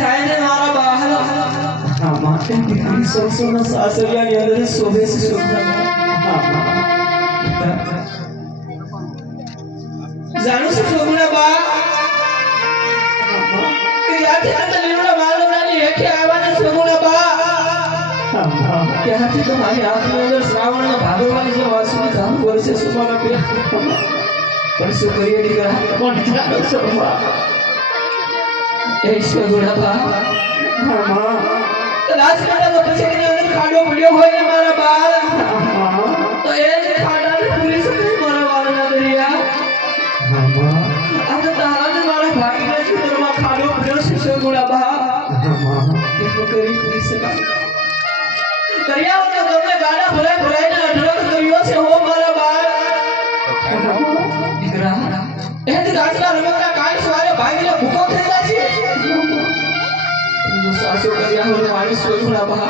થાય ને મારા બહાર આ માટે દીકરી સોસોના સાસરિયાની અંદર શોભે છે જાણું છું છોકરા બા કે યાદ હતા લીમડા માલડાની હેઠે આવવાના છોકરા બા ત્યાંથી તો મારી આંખની અંદર શ્રાવણના ભાદરવાની જે વાસુની ધામ વર્ષે સુમાના પે પણ શું કરીએ દીકરા પણ જાણો છો બા એ છોકરા બા રાજકારણમાં પછી એની અંદર ખાડો પડ્યો હોય ને મારા બા તો એ જ ખાડાને પૂરી શકે મારા વાળના દરિયા આ તો તારાને મારા ભાગીના ખેતરમાં ખાડો પડ્યો છે છોકરા બા કેટલું કરી પૂરી શકાય દરિયાઓ તો તમને ગાડા ભરાઈને અઢળક કર્યો છે હો મારા બા દીકરા એ જ ગાજના રમકડા કાઈ સવારે ભાગીને ભૂખો થઈ જાય છે સાસુ કર્યા હોય મારી છોકરા બા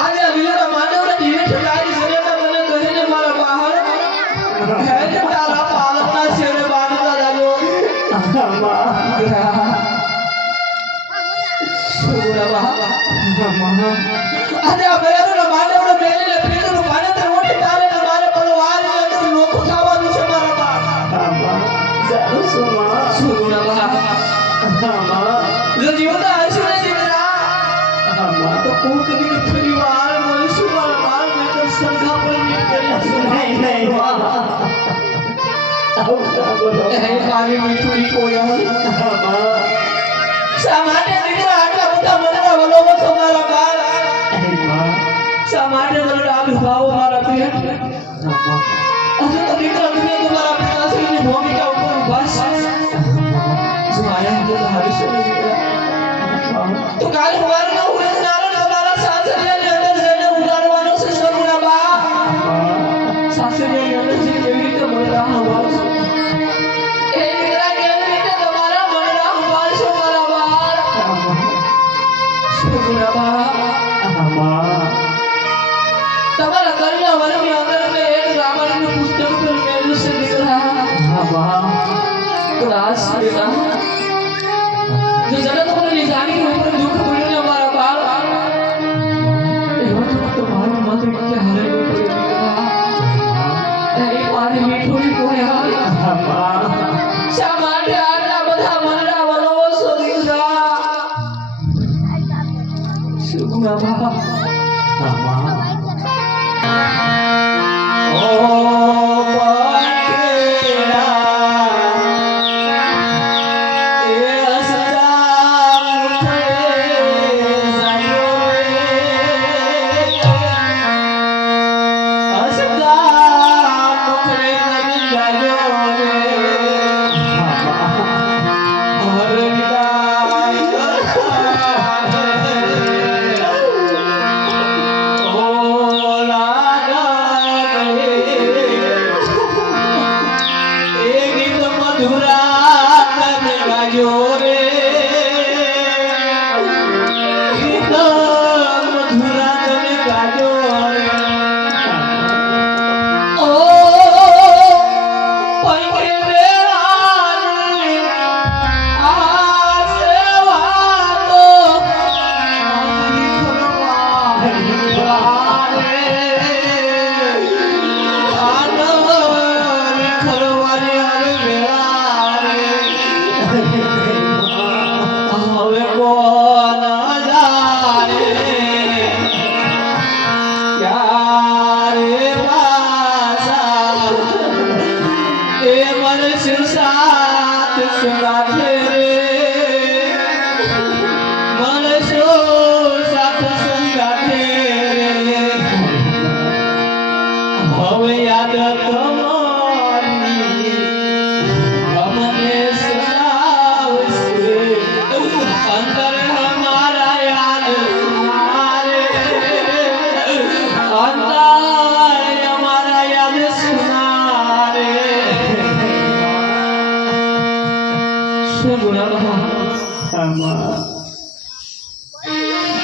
આજે અવિલરા માનવના જીવે ઠગારી સરેતા મને કહીને મારા બહાર હે કે તારા પાલકના છેડે બાંધતા લાગો છોકરા બા આજે આ બહેરોના માનવના મેલીને પીલું પાનેતર મોટી તારે ને મારે પલવાર ની અંદર લોકો ખાવાનું છે મારા બા જાણું છું માં છોકરા બા જો જીવતા હશો ને દીકરા તો કોક દી ફરી વાર મળશું મારા બાર મેં તો સંઘા પર ની કરી નહીં એ પાણી મીઠું કોયા શા માટે દીકરા આટલા બધા મનના વલોવો છો મારા બાર શા માટે મને આ ભાવ મારા પ્રિય હજુ તો દીકરા તમે તમારા પિતાશ્રીની ભૂમિકા ઉપર ઉભા છો જો આયા તો હરીશો તો કાલ સવારના ઉઠે નારણ અમારા સાસરિયાની અંદર જઈને ઉડાડવાનો છે સગુણા બા સાસરિયાની અંદર જે કેવી રીતે મળતા હવાસો એ દીકરા કેવી રીતે તમારા મળતા હવાસો મારા બા સગુણા બા તમારા ઘરના વરની અંદર મેં એક રામાયણનું પુસ્તક પર મેળવ્યું છે દીકરા ક્લાસ બેટા जो जगत को निजानी के ऊपर दुख पड़ने हमारा बाल एवं तो तुम्हारी मत के हरे को पड़ी दिखा एक पानी मीठोड़ी को है समाटे आटला બધા મનડા વલોવો સો દીકરા સુગુણા બા ઓ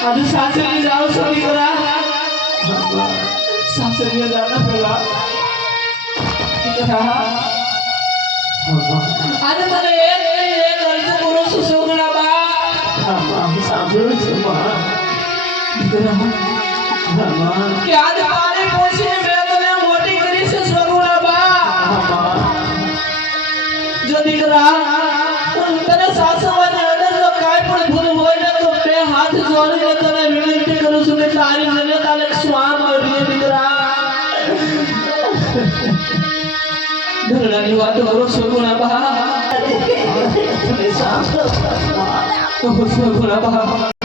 अभी सासरे में जाओ सभी करा सासरे में जाना पड़ा आज मैंने एक अर्ज पुरुष सुगुणा बा કે આજ તારી પોષીને મેં તને મોટી કરી છે સ્વરૂપના બા જો દીકરા તને સાસવાની અંદર જો કાંઈ પણ ભૂલ હોય ને તો બે હાથ જોડીને તને વિનંતી કરું છું કે તારી મને તારે સ્વામ મળીએ દીકરા ઘરડાની વાતો કરો સ્વરૂપના બા સ્વરૂપના બા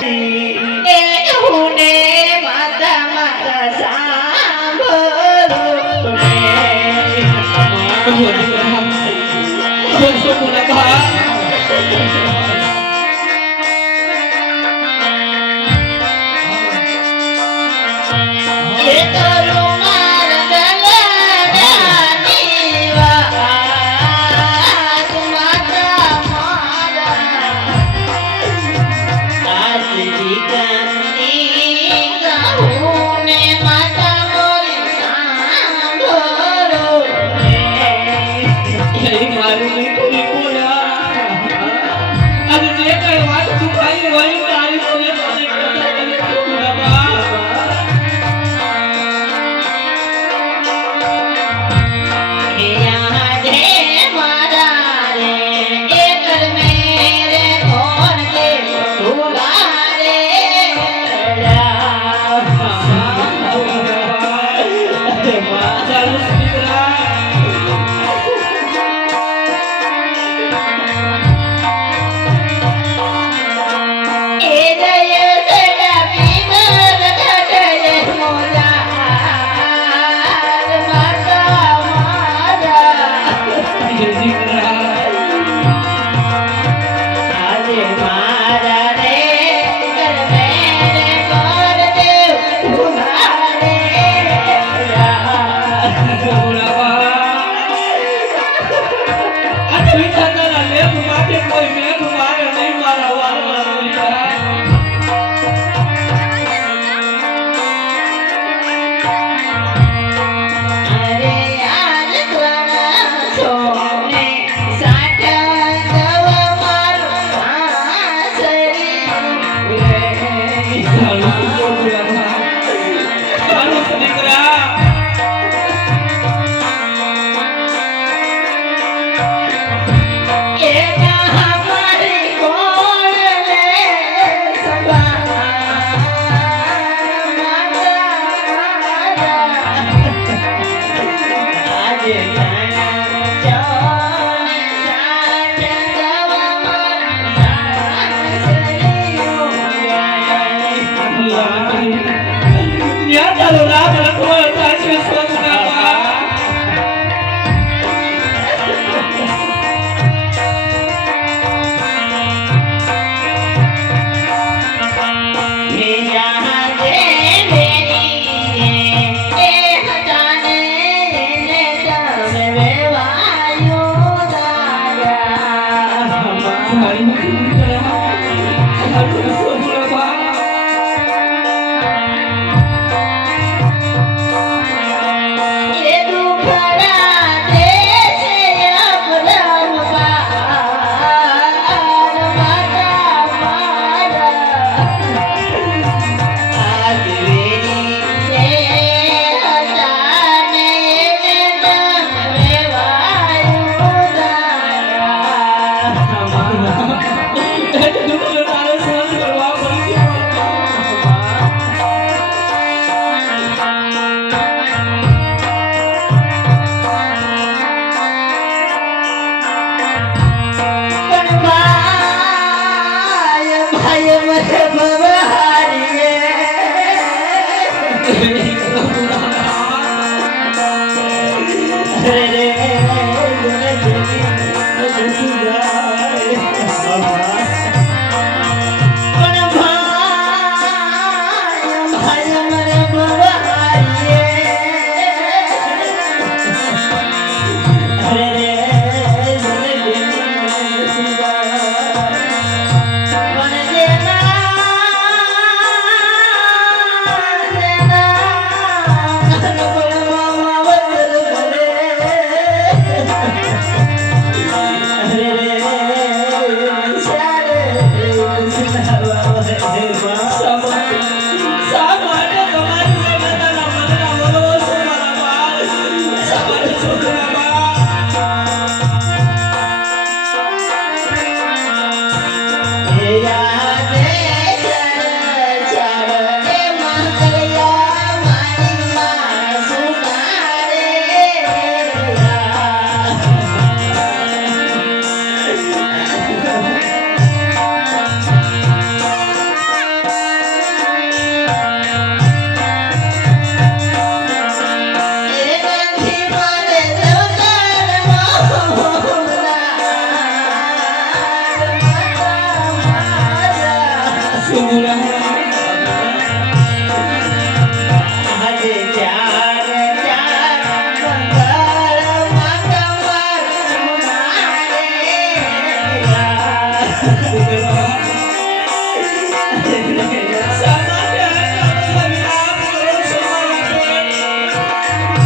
સામાન્ય વિરામ કરો છો મારા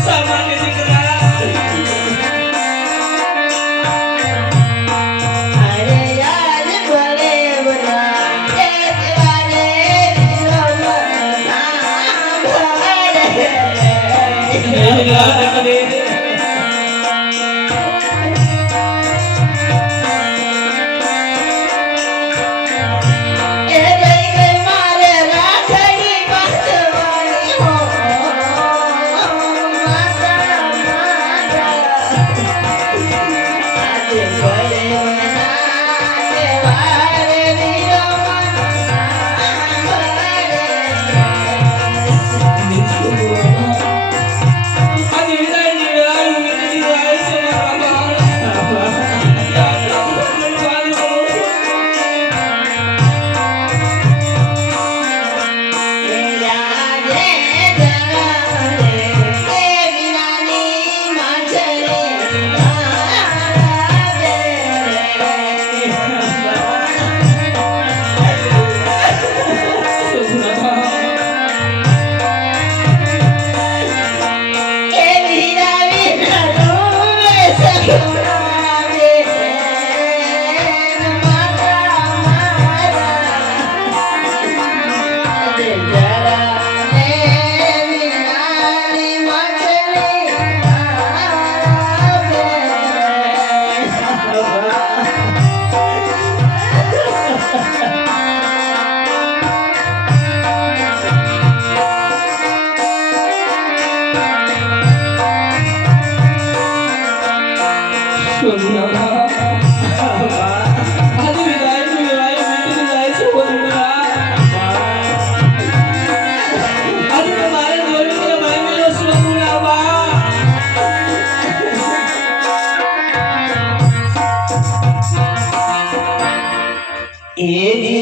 સામાન્ય દીકરા અરે યાર ભલે બના એ વાલે એ ગઈ ગઈ મારે રાખડી બાંધવાની હો માતા આજે ભલે બના એ વાલે આજે વિદાયની વેળાએ વિનંતી જાય છે મારા બાળ યાદ રાખો મારી વાત કરો આજે વિદાયની વેળાએ વિનંતી જાય છે બોલના આજે તમારે જોયું કે ભાઈ મેલો સુરપુરા બા એ